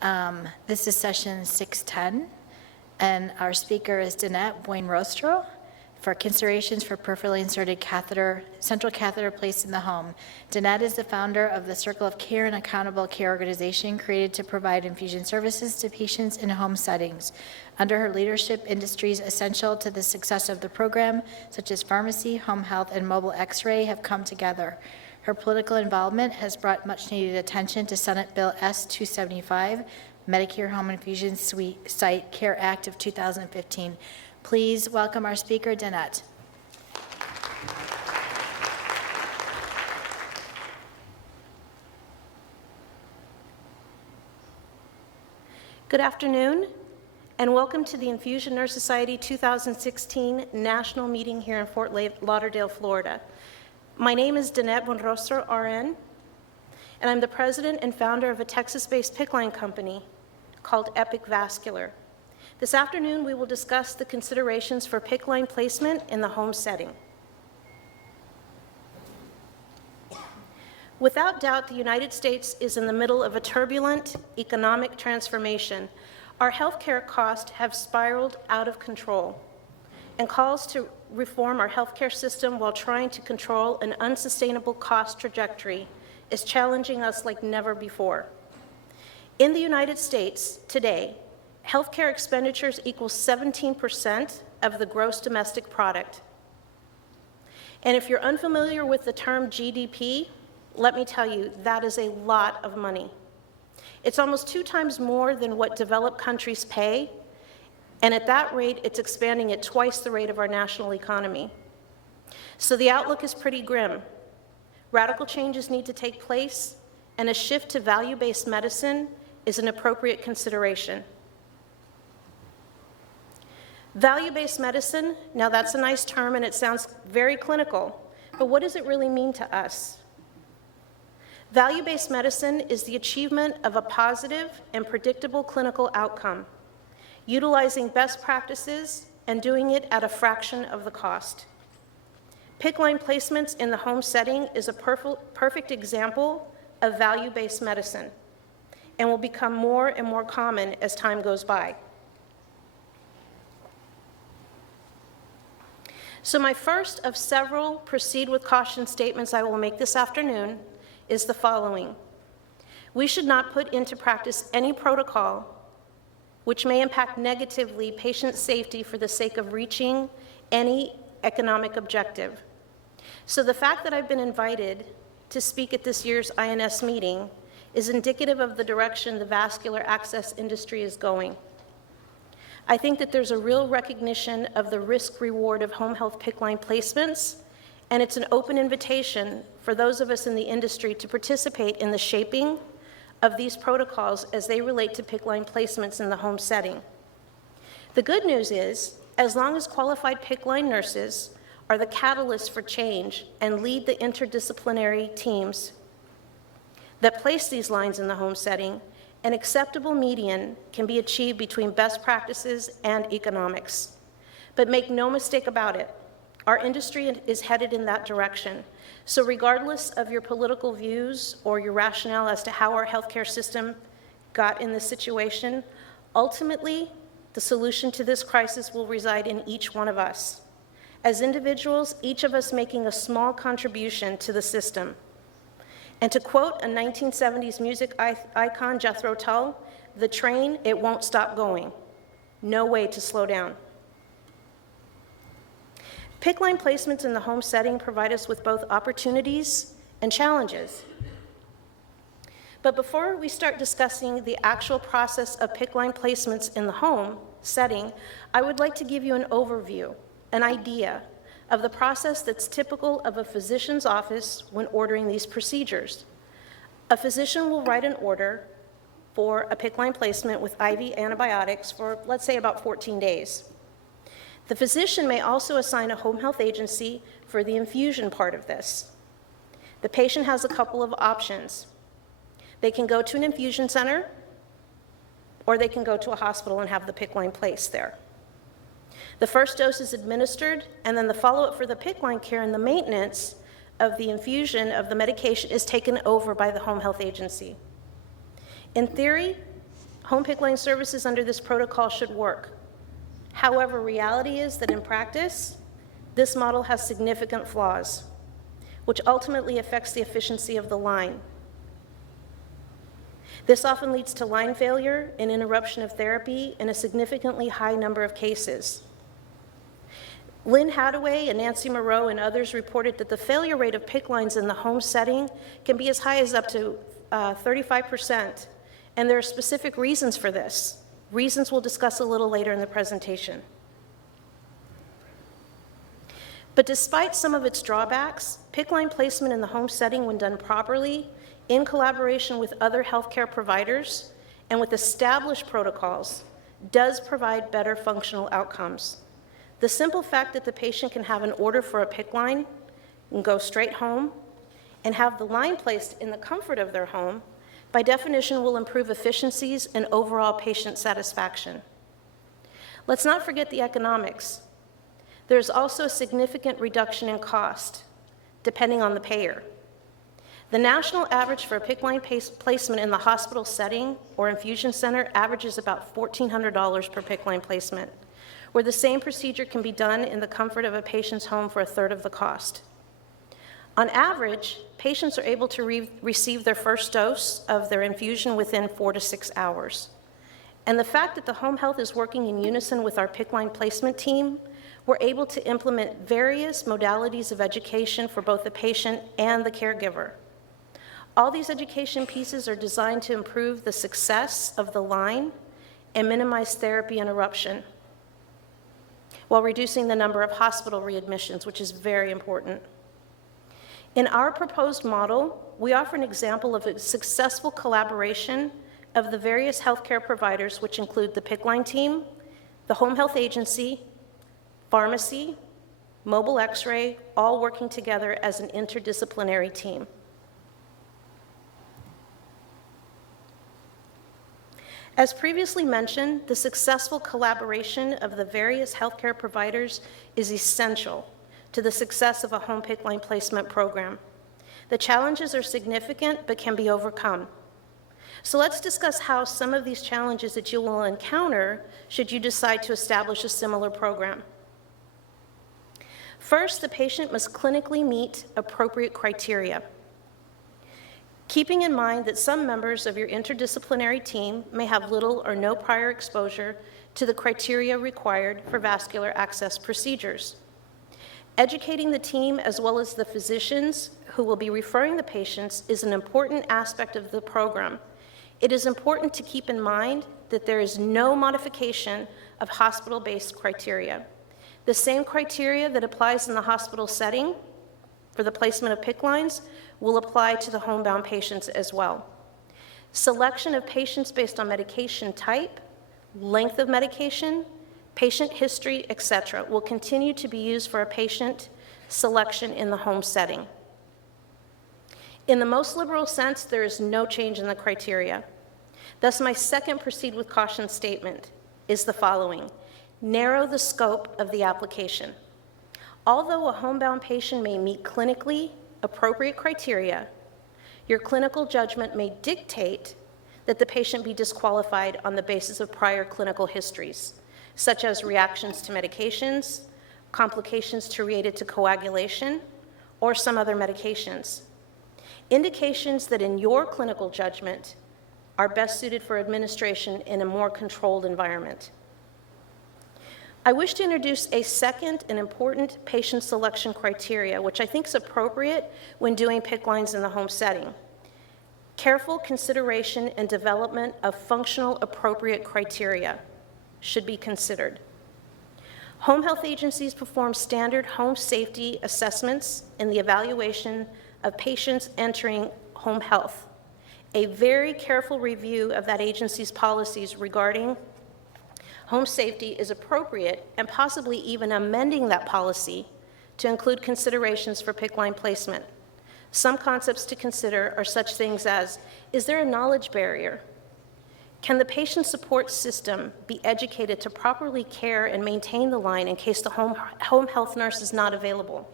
This is session 610, and our speaker is Denette Buenrostro for considerations for peripherally inserted central catheter placed in the home. Denette is the founder of the Circle of Care and Accountable Care organization created to provide infusion services to patients in home settings. Under her leadership, industries essential to the success of the program, such as pharmacy, home health, and mobile X-ray, have come together. Her political involvement has brought much-needed attention to Senate Bill S-275, Medicare Home Infusion Site Care Act of 2015. Please welcome our speaker, Denette. Good afternoon, and welcome to the Infusion Nurse Society 2016 National Meeting here in Fort Lauderdale, Florida. My name is Denette Buenrostro, RN, and I'm the president and founder of a Texas-based PICC line company called Epicc Vascular. This afternoon, we will discuss the considerations for PICC line placement in the home setting. Without doubt, the United States is in the middle of a turbulent economic transformation. Our healthcare costs have spiraled out of control, and calls to reform our healthcare system while trying to control an unsustainable cost trajectory is challenging us like never before. In the United States today, healthcare expenditures equal 17% of the gross domestic product. And if you're unfamiliar with the term GDP, let me tell you, that is a lot of money. It's almost 2 times more than what developed countries pay, and at that rate, it's expanding at twice the rate of our national economy. So the outlook is pretty grim. Radical changes need to take place, and a shift to value-based medicine is an appropriate consideration. Value-based medicine, now that's a nice term and it sounds very clinical, but what does it really mean to us? Value-based medicine is the achievement of a positive and predictable clinical outcome, utilizing best practices and doing it at a fraction of the cost. PICC line placements in the home setting is a perfect example of value-based medicine and will become more and more common as time goes by. So my first of several proceed with caution statements I will make this afternoon is the following. We should not put into practice any protocol which may impact negatively patient safety for the sake of reaching any economic objective. So the fact that I've been invited to speak at this year's INS meeting is indicative of the direction the vascular access industry is going. I think that there's a real recognition of the risk-reward of home health PICC line placements, and it's an open invitation for those of us in the industry to participate in the shaping of these protocols as they relate to PICC line placements in the home setting. The good news is, as long as qualified PICC line nurses are the catalyst for change and lead the interdisciplinary teams that place these lines in the home setting, an acceptable median can be achieved between best practices and economics. But make no mistake about it, our industry is headed in that direction. So regardless of your political views or your rationale as to how our healthcare system got in this situation, ultimately, the solution to this crisis will reside in each one of us. As individuals, each of us making a small contribution to the system. And to quote a 1970s music icon, Jethro Tull, the train, it won't stop going. No way to slow down. PICC line placements in the home setting provide us with both opportunities and challenges. But before we start discussing the actual process of PICC line placements in the home setting, I would like to give you an overview, an idea of the process that's typical of a physician's office when ordering these procedures. A physician will write an order for a PICC line placement with IV antibiotics for, let's say, about 14 days. The physician may also assign a home health agency for the infusion part of this. The patient has a couple of options. They can go to an infusion center, or they can go to a hospital and have the PICC line placed there. The first dose is administered, and then the follow-up for the PICC line care and the maintenance of the infusion of the medication is taken over by the home health agency. In theory, home PICC line services under this protocol should work. However, reality is that in practice, this model has significant flaws, which ultimately affects the efficiency of the line. This often leads to line failure and interruption of therapy in a significantly high number of cases. Lynn Hadaway and Nancy Moreau and others reported that the failure rate of PICC lines in the home setting can be as high as up to 35%, and there are specific reasons for this. Reasons we'll discuss a little later in the presentation. But despite some of its drawbacks, PICC line placement in the home setting, when done properly, in collaboration with other healthcare providers and with established protocols, does provide better functional outcomes. The simple fact that the patient can have an order for a PICC line and go straight home and have the line placed in the comfort of their home, by definition, will improve efficiencies and overall patient satisfaction. Let's not forget the economics. There's also a significant reduction in cost, depending on the payer. The national average for a PICC line placement in the hospital setting or infusion center averages about $1,400 per PICC line placement, where the same procedure can be done in the comfort of a patient's home for a third of the cost. On average, patients are able to receive their first dose of their infusion within 4 to 6 hours. And the fact that the home health is working in unison with our PICC line placement team, we're able to implement various modalities of education for both the patient and the caregiver. All these education pieces are designed to improve the success of the line and minimize therapy interruption, while reducing the number of hospital readmissions, which is very important. In our proposed model, we offer an example of a successful collaboration of the various healthcare providers, which include the PICC line team, the home health agency, pharmacy, mobile x-ray, all working together as an interdisciplinary team. As previously mentioned, the successful collaboration of the various healthcare providers is essential to the success of a home PICC line placement program. The challenges are significant but can be overcome. So let's discuss how some of these challenges that you will encounter should you decide to establish a similar program. First, the patient must clinically meet appropriate criteria. Keeping in mind that some members of your interdisciplinary team may have little or no prior exposure to the criteria required for vascular access procedures. Educating the team as well as the physicians who will be referring the patients is an important aspect of the program. It is important to keep in mind that there is no modification of hospital-based criteria. The same criteria that applies in the hospital setting for the placement of PICC lines will apply to the homebound patients as well. Selection of patients based on medication type, length of medication, patient history, etc., will continue to be used for a patient selection in the home setting. In the most liberal sense, there is no change in the criteria. Thus, my second proceed with caution statement is the following: narrow the scope of the application. Although a homebound patient may meet clinically appropriate criteria, your clinical judgment may dictate that the patient be disqualified on the basis of prior clinical histories, such as reactions to medications, complications related to coagulation, or some other medications. Indications that in your clinical judgment are best suited for administration in a more controlled environment. I wish to introduce a second and important patient selection criteria, which I think is appropriate when doing PICC lines in the home setting. Careful consideration and development of functional appropriate criteria should be considered. Home health agencies perform standard home safety assessments in the evaluation of patients entering home health. A very careful review of that agency's policies regarding home safety is appropriate, and possibly even amending that policy to include considerations for PICC line placement. Some concepts to consider are such things as, is there a knowledge barrier? Can the patient support system be educated to properly care and maintain the line in case the home health nurse is not available?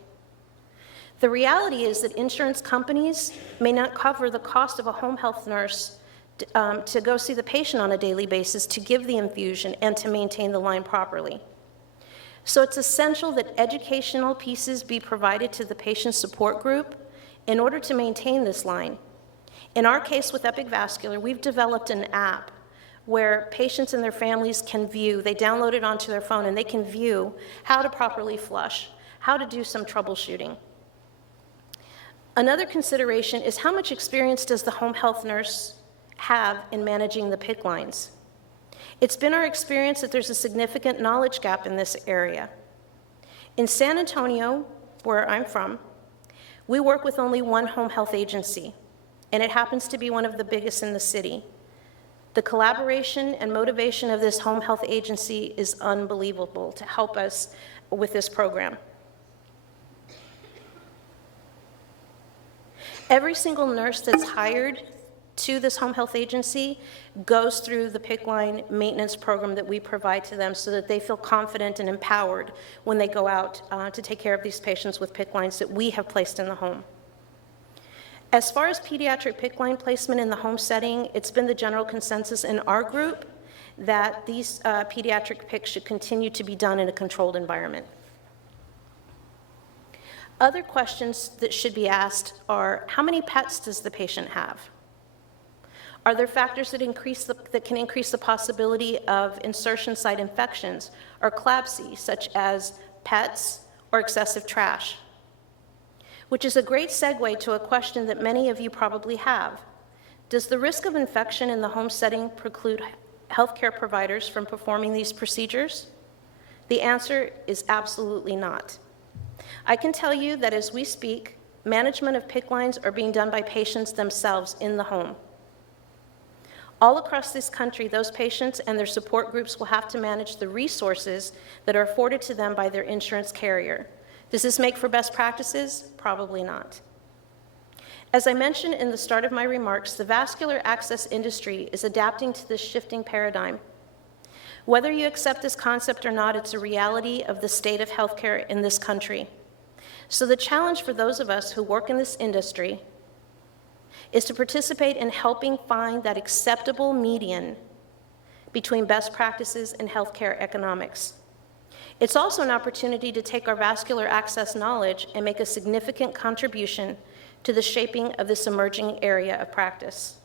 The reality is that insurance companies may not cover the cost of a home health nurse to go see the patient on a daily basis, to give the infusion, and to maintain the line properly. So it's essential that educational pieces be provided to the patient support group in order to maintain this line. In our case with Epicc Vascular, we've developed an app where patients and their families can view, they download it onto their phone, and they can view how to properly flush, how to do some troubleshooting. Another consideration is how much experience does the home health nurse have in managing the Picc lines? It's been our experience that there's a significant knowledge gap in this area. In San Antonio, where I'm from, we work with only one home health agency, and it happens to be one of the biggest in the city. The collaboration and motivation of this home health agency is unbelievable to help us with this program. Every single nurse that's hired to this home health agency goes through the Picc line maintenance program that we provide to them so that they feel confident and empowered when they go out to take care of these patients with Picc lines that we have placed in the home. As far as pediatric Picc line placement in the home setting, it's been the general consensus in our group that these pediatric Piccs should continue to be done in a controlled environment. Other questions that should be asked are, how many pets does the patient have? Are there factors that can increase the possibility of insertion site infections or CLABSI, such as pets or excessive trash? Which is a great segue to a question that many of you probably have. Does the risk of infection in the home setting preclude healthcare providers from performing these procedures? The answer is absolutely not. I can tell you that as we speak, management of Picc lines are being done by patients themselves in the home. All across this country, those patients and their support groups will have to manage the resources that are afforded to them by their insurance carrier. Does this make for best practices? Probably not. As I mentioned in the start of my remarks, the vascular access industry is adapting to this shifting paradigm. Whether you accept this concept or not, it's a reality of the state of healthcare in this country. So the challenge for those of us who work in this industry is to participate in helping find that acceptable median between best practices and healthcare economics. It's also an opportunity to take our vascular access knowledge and make a significant contribution to the shaping of this emerging area of practice.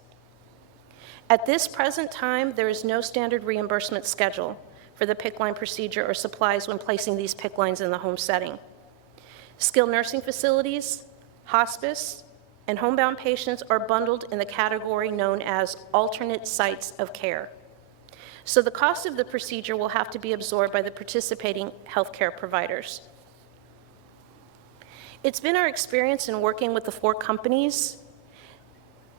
At this present time, there is no standard reimbursement schedule for the Picc line procedure or supplies when placing these Picc lines in the home setting. Skilled nursing facilities, hospice, and homebound patients are bundled in the category known as alternate sites of care. So the cost of the procedure will have to be absorbed by the participating healthcare providers. It's been our experience in working with the 4 companies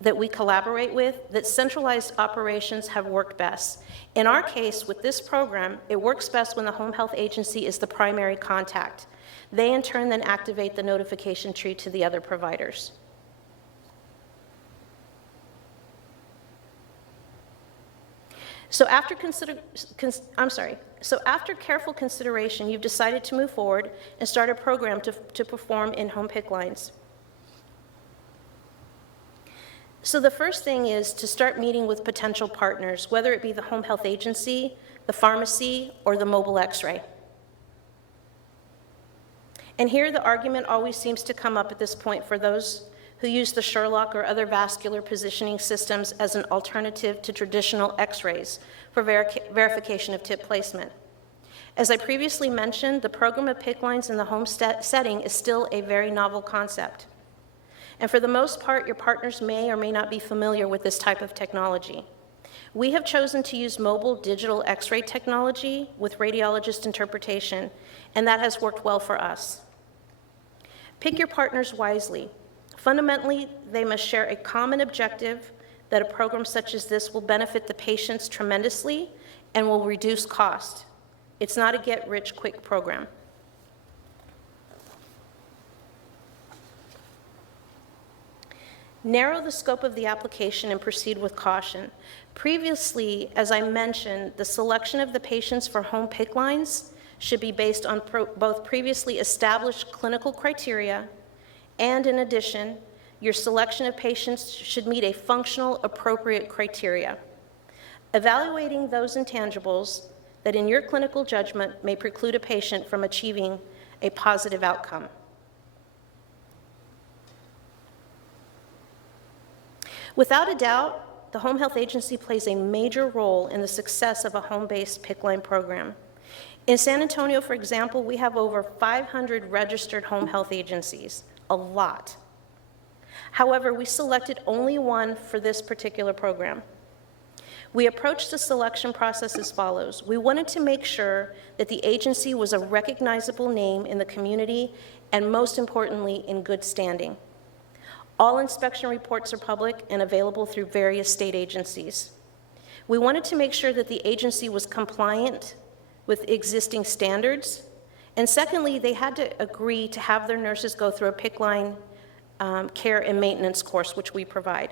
that we collaborate with that centralized operations have worked best. In our case, with this program, it works best when the home health agency is the primary contact. They in turn then activate the notification tree to the other providers. So after careful consideration, you've decided to move forward and start a program to perform in-home Picc lines. So the first thing is to start meeting with potential partners, whether it be the home health agency, the pharmacy, or the mobile x-ray. And here the argument always seems to come up at this point for those who use the Sherlock or other vascular positioning systems as an alternative to traditional x-rays for verification of tip placement. As I previously mentioned, the program of Picc lines in the home setting is still a very novel concept. And for the most part, your partners may or may not be familiar with this type of technology. We have chosen to use mobile digital x-ray technology with radiologist interpretation, and that has worked well for us. Pick your partners wisely. Fundamentally, they must share a common objective that a program such as this will benefit the patients tremendously and will reduce cost. It's not a get-rich-quick program. Narrow the scope of the application and proceed with caution. Previously, as I mentioned, the selection of the patients for home Picc lines should be based on both previously established clinical criteria and, in addition, Your selection of patients should meet a functional, appropriate criteria. Evaluating those intangibles that in your clinical judgment may preclude a patient from achieving a positive outcome. Without a doubt, the home health agency plays a major role in the success of a home-based PICC line program. In San Antonio, for example, we have over 500 registered home health agencies, a lot. However, we selected only one for this particular program. We approached the selection process as follows. We wanted to make sure that the agency was a recognizable name in the community and, most importantly, in good standing. All inspection reports are public and available through various state agencies. We wanted to make sure that the agency was compliant with existing standards. And secondly, they had to agree to have their nurses go through a PICC line care and maintenance course, which we provide.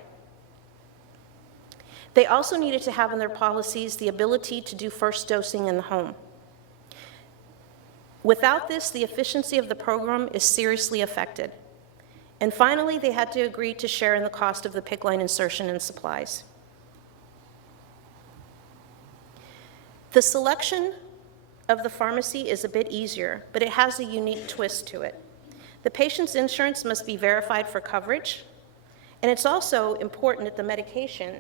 They also needed to have in their policies the ability to do first dosing in the home. Without this, the efficiency of the program is seriously affected. And finally, they had to agree to share in the cost of the PICC line insertion and supplies. The selection of the pharmacy is a bit easier, but it has a unique twist to it. The patient's insurance must be verified for coverage, and it's also important that the medication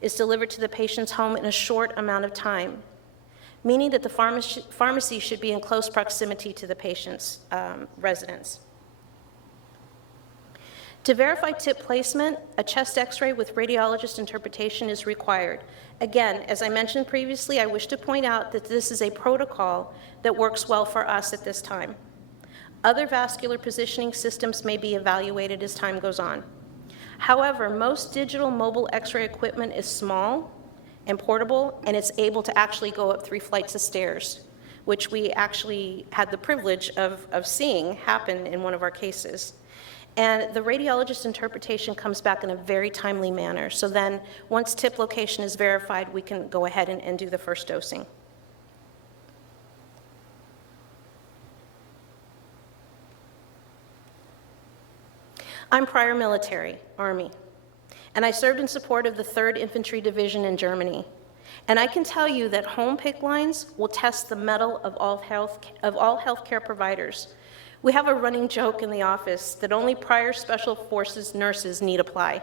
is delivered to the patient's home in a short amount of time, meaning that the pharmacy should be in close proximity to the patient's residence. To verify tip placement, a chest x-ray with radiologist interpretation is required. Again, as I mentioned previously, I wish to point out that this is a protocol that works well for us at this time. Other vascular positioning systems may be evaluated as time goes on. However, most digital mobile x-ray equipment is small and portable, and it's able to actually go up 3 flights of stairs, which we actually had the privilege of seeing happen in one of our cases. And the radiologist interpretation comes back in a very timely manner. So then, once tip location is verified, we can go ahead and do the first dosing. I'm prior military, Army, and I served in support of the 3rd Infantry Division in Germany. And I can tell you that home PICC lines will test the mettle of all healthcare providers. We have a running joke in the office that only prior Special Forces nurses need apply.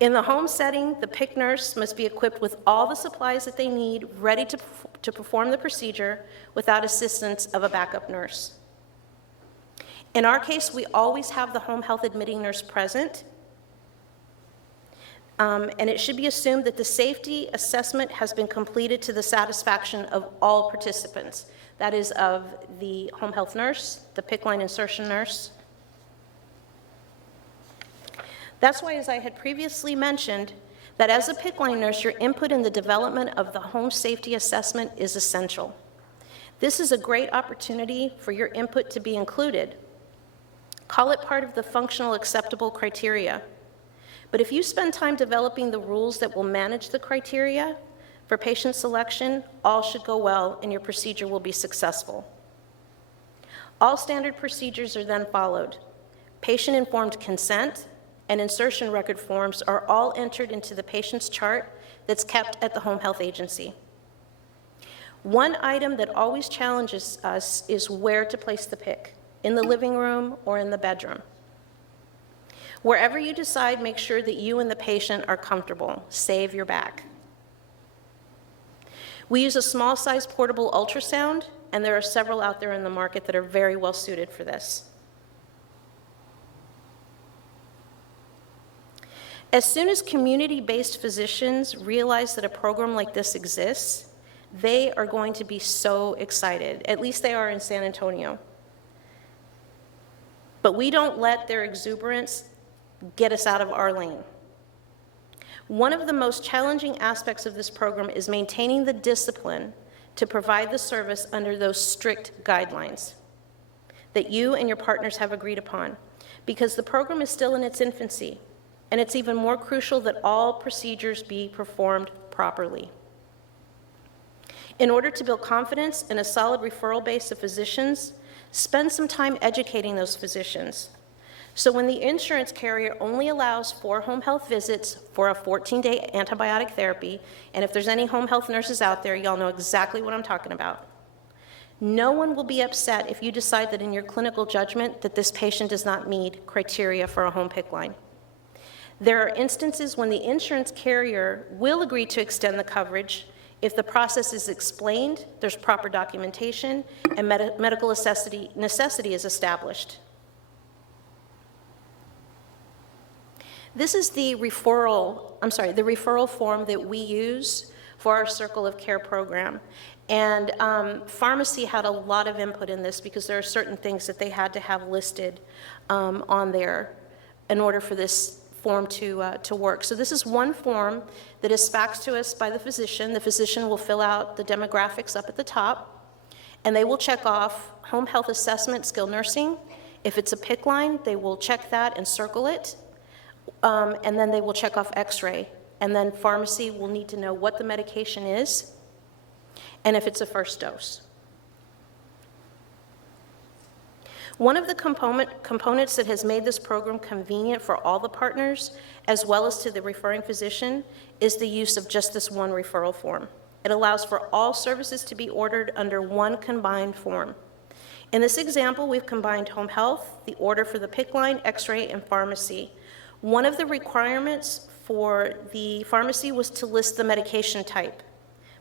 In the home setting, the PICC nurse must be equipped with all the supplies that they need, ready to perform the procedure without assistance of a backup nurse. In our case, we always have the home health admitting nurse present, and it should be assumed that the safety assessment has been completed to the satisfaction of all participants. That is of the home health nurse, the PICC line insertion nurse. That's why, as I had previously mentioned, that as a PICC line nurse, your input in the development of the home safety assessment is essential. This is a great opportunity for your input to be included. Call it part of the functional acceptable criteria. But if you spend time developing the rules that will manage the criteria for patient selection, all should go well and your procedure will be successful. All standard procedures are then followed. Patient-informed consent and insertion record forms are all entered into the patient's chart that's kept at the home health agency. One item that always challenges us is where to place the PICC, in the living room or in the bedroom. Wherever you decide, make sure that you and the patient are comfortable. Save your back. We use a small-size portable ultrasound, and there are several out there in the market that are very well suited for this. As soon as community-based physicians realize that a program like this exists, they are going to be so excited. At least they are in San Antonio. But we don't let their exuberance get us out of our lane. One of the most challenging aspects of this program is maintaining the discipline to provide the service under those strict guidelines that you and your partners have agreed upon, because the program is still in its infancy, and it's even more crucial that all procedures be performed properly. In order to build confidence and a solid referral base of physicians, spend some time educating those physicians. So when the insurance carrier only allows 4 home health visits for a 14-day antibiotic therapy, and if there's any home health nurses out there, y'all know exactly what I'm talking about. No one will be upset if you decide that in your clinical judgment that this patient does not meet criteria for a home PICC line. There are instances when the insurance carrier will agree to extend the coverage if the process is explained, there's proper documentation, and medical necessity is established. This is the referral form that we use for our Circle of Care program. And pharmacy had a lot of input in this because there are certain things that they had to have listed on there in order for this form to work. So this is one form that is faxed to us by the physician. The physician will fill out the demographics up at the top, and they will check off home health assessment, skilled nursing. If it's a PICC line, they will check that and circle it. And then they will check off x-ray. And then pharmacy will need to know what the medication is and if it's a first dose. One of the components that has made this program convenient for all the partners, as well as to the referring physician, is the use of just this one referral form. It allows for all services to be ordered under one combined form. In this example, we've combined home health, the order for the PICC line, x-ray, and pharmacy. One of the requirements for the pharmacy was to list the medication type,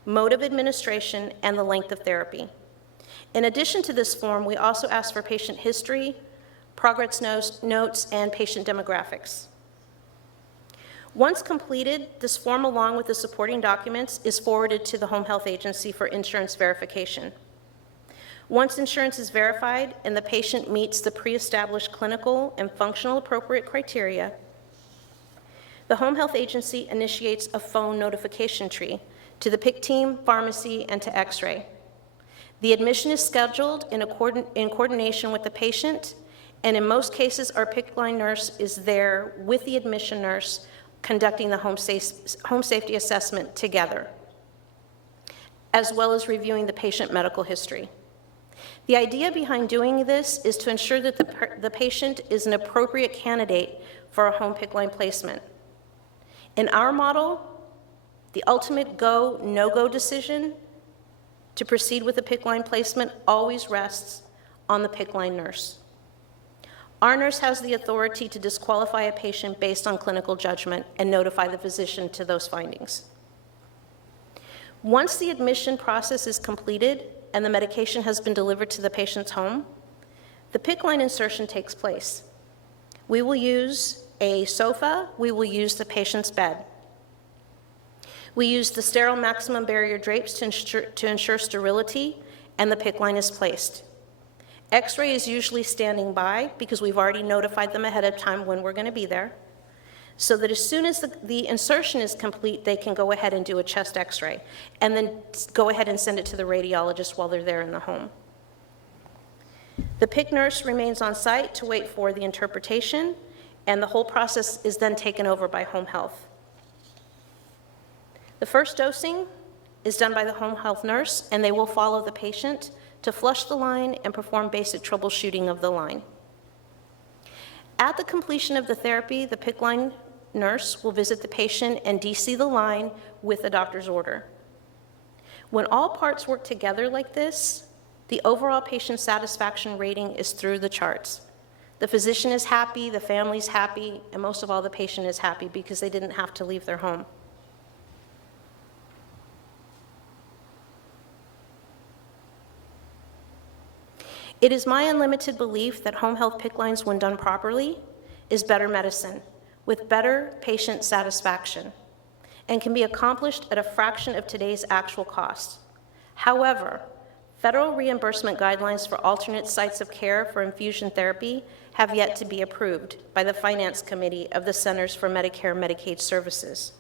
mode of administration, and the length of therapy. In addition to this form, we also asked for patient history, progress notes, and patient demographics. Once completed, this form, along with the supporting documents, is forwarded to the home health agency for insurance verification. Once insurance is verified and the patient meets the pre-established clinical and functional appropriate criteria, the home health agency initiates a phone notification tree to the PICC team, pharmacy, and to x-ray. The admission is scheduled in coordination with the patient, and in most cases, our PICC line nurse is there with the admission nurse conducting the home safety assessment together, as well as reviewing the patient medical history. The idea behind doing this is to ensure that the patient is an appropriate candidate for a home PICC line placement. In our model, the ultimate go, no-go decision to proceed with a PICC line placement always rests on the PICC line nurse. Our nurse has the authority to disqualify a patient based on clinical judgment and notify the physician to those findings. Once the admission process is completed and the medication has been delivered to the patient's home, the PICC line insertion takes place. We will use a sofa, we will use the patient's bed. We use the sterile maximum barrier drapes to ensure sterility, and the PICC line is placed. X-ray is usually standing by because we've already notified them ahead of time when we're going to be there, so that as soon as the insertion is complete, they can go ahead and do a chest X-ray, and then go ahead and send it to the radiologist while they're there in the home. The PICC nurse remains on site to wait for the interpretation, and the whole process is then taken over by home health. The first dosing is done by the home health nurse, and they will follow the patient to flush the line and perform basic troubleshooting of the line. At the completion of the therapy, the PICC line nurse will visit the patient and DC the line with a doctor's order. When all parts work together like this, the overall patient satisfaction rating is through the charts. The physician is happy, the family's happy, and most of all, the patient is happy because they didn't have to leave their home. It is my unlimited belief that home health PICC lines, when done properly, is better medicine with better patient satisfaction and can be accomplished at a fraction of today's actual costs. However, federal reimbursement guidelines for alternate sites of care for infusion therapy have yet to be approved by the Finance Committee of the Centers for Medicare and Medicaid Services.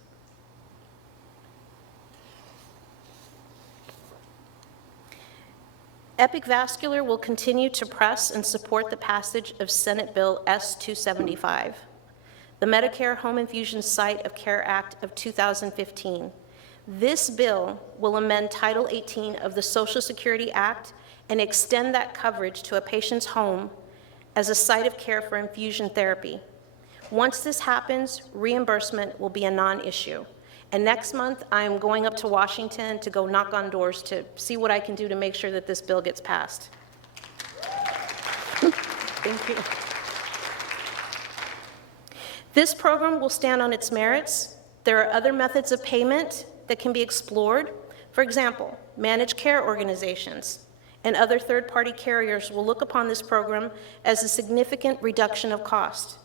Epicc Vascular will continue to press and support the passage of Senate Bill S-275, the Medicare Home Infusion Site of Care Act of 2015. This bill will amend Title 18 of the Social Security Act and extend that coverage to a patient's home as a site of care for infusion therapy. Once this happens, reimbursement will be a non-issue. And next month, I'm going up to Washington to go knock on doors to see what I can do to make sure that this bill gets passed. Thank you. This program will stand on its merits. There are other methods of payment that can be explored. For example, managed care organizations and other third-party carriers will look upon this program as a significant reduction of cost.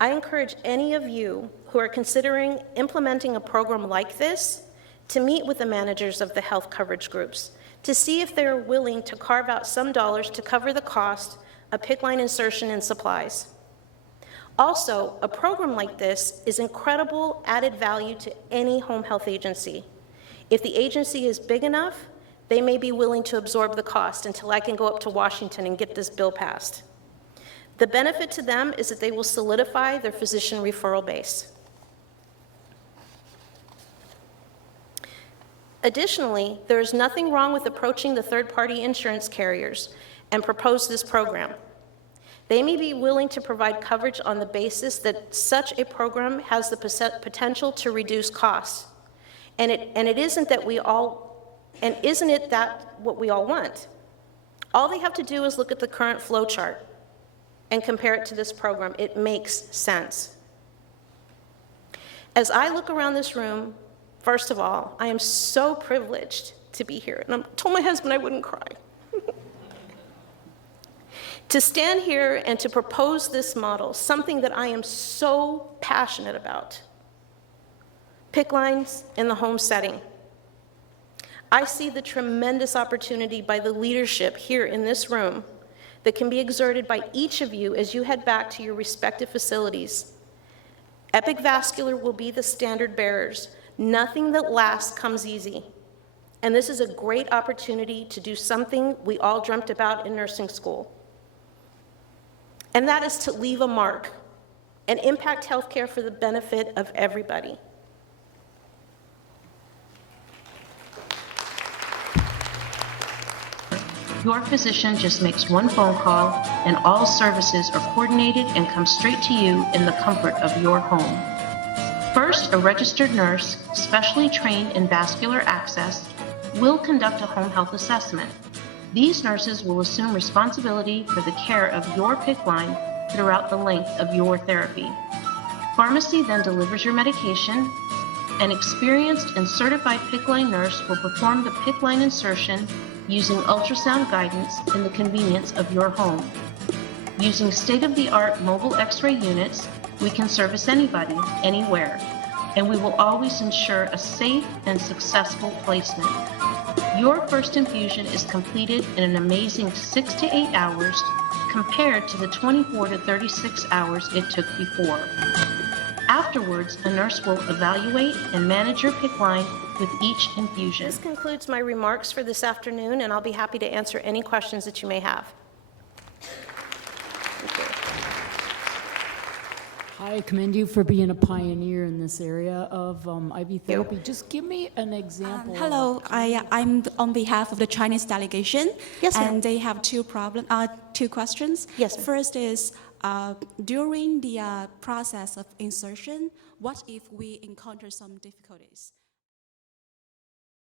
I encourage any of you who are considering implementing a program like this to meet with the managers of the health coverage groups to see if they're willing to carve out some dollars to cover the cost of PICC line insertion and supplies. Also, a program like this is incredible added value to any home health agency. If the agency is big enough, they may be willing to absorb the cost until I can go up to Washington and get this bill passed. The benefit to them is that they will solidify their physician referral base. Additionally, there is nothing wrong with approaching the third-party insurance carriers and propose this program. They may be willing to provide coverage on the basis that such a program has the potential to reduce costs. And isn't it that what we all want? All they have to do is look at the current flow chart and compare it to this program. It makes sense. As I look around this room, first of all, I am so privileged to be here. And I told my husband I wouldn't cry. To stand here and to propose this model, something that I am so passionate about, PICC lines in the home setting. I see the tremendous opportunity by the leadership here in this room that can be exerted by each of you as you head back to your respective facilities. Epicc Vascular will be the standard bearers. Nothing that lasts comes easy. And this is a great opportunity to do something we all dreamt about in nursing school. And that is to leave a mark and impact healthcare for the benefit of everybody. Your physician just makes one phone call and all services are coordinated and come straight to you in the comfort of your home. First, a registered nurse, specially trained in vascular access, will conduct a home health assessment. These nurses will assume responsibility for the care of your PICC line throughout the length of your therapy. Pharmacy then delivers your medication. An experienced and certified PICC line nurse will perform the PICC line insertion using ultrasound guidance in the convenience of your home. Using state-of-the-art mobile X-ray units, we can service anybody, anywhere, and we will always ensure a safe and successful placement. Your first infusion is completed in an amazing 6 to 8 hours compared to the 24 to 36 hours it took before. Afterwards, a nurse will evaluate and manage your PICC line with each infusion. This concludes my remarks for this afternoon, and I'll be happy to answer any questions that you may have. Thank you. I commend you for being a pioneer in this area of IV therapy. Just give me an example. Hello, I'm on behalf of the Chinese delegation. Yes, ma'am. And they have two questions. Yes, ma'am. First is, during the process of insertion, what if we encounter some difficulties?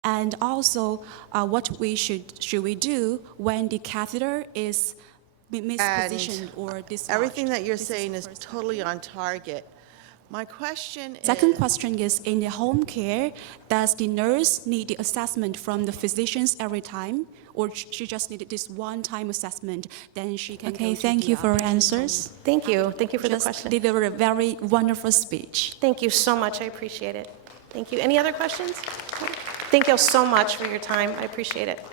And also, what should we do when the catheter is mispositioned or dislodged? Everything that you're saying is totally on target. My question is... Second question is, in the home care, does the nurse need the assessment from the physicians every time? Or she just needed this one-time assessment, then she can Okay, go to thank the you for your patient answers. Thank you. Thank you for the Just question. delivered a very wonderful speech. Thank you so much. I appreciate it. Thank you. Any other questions? Thank you so much for your time. I appreciate it.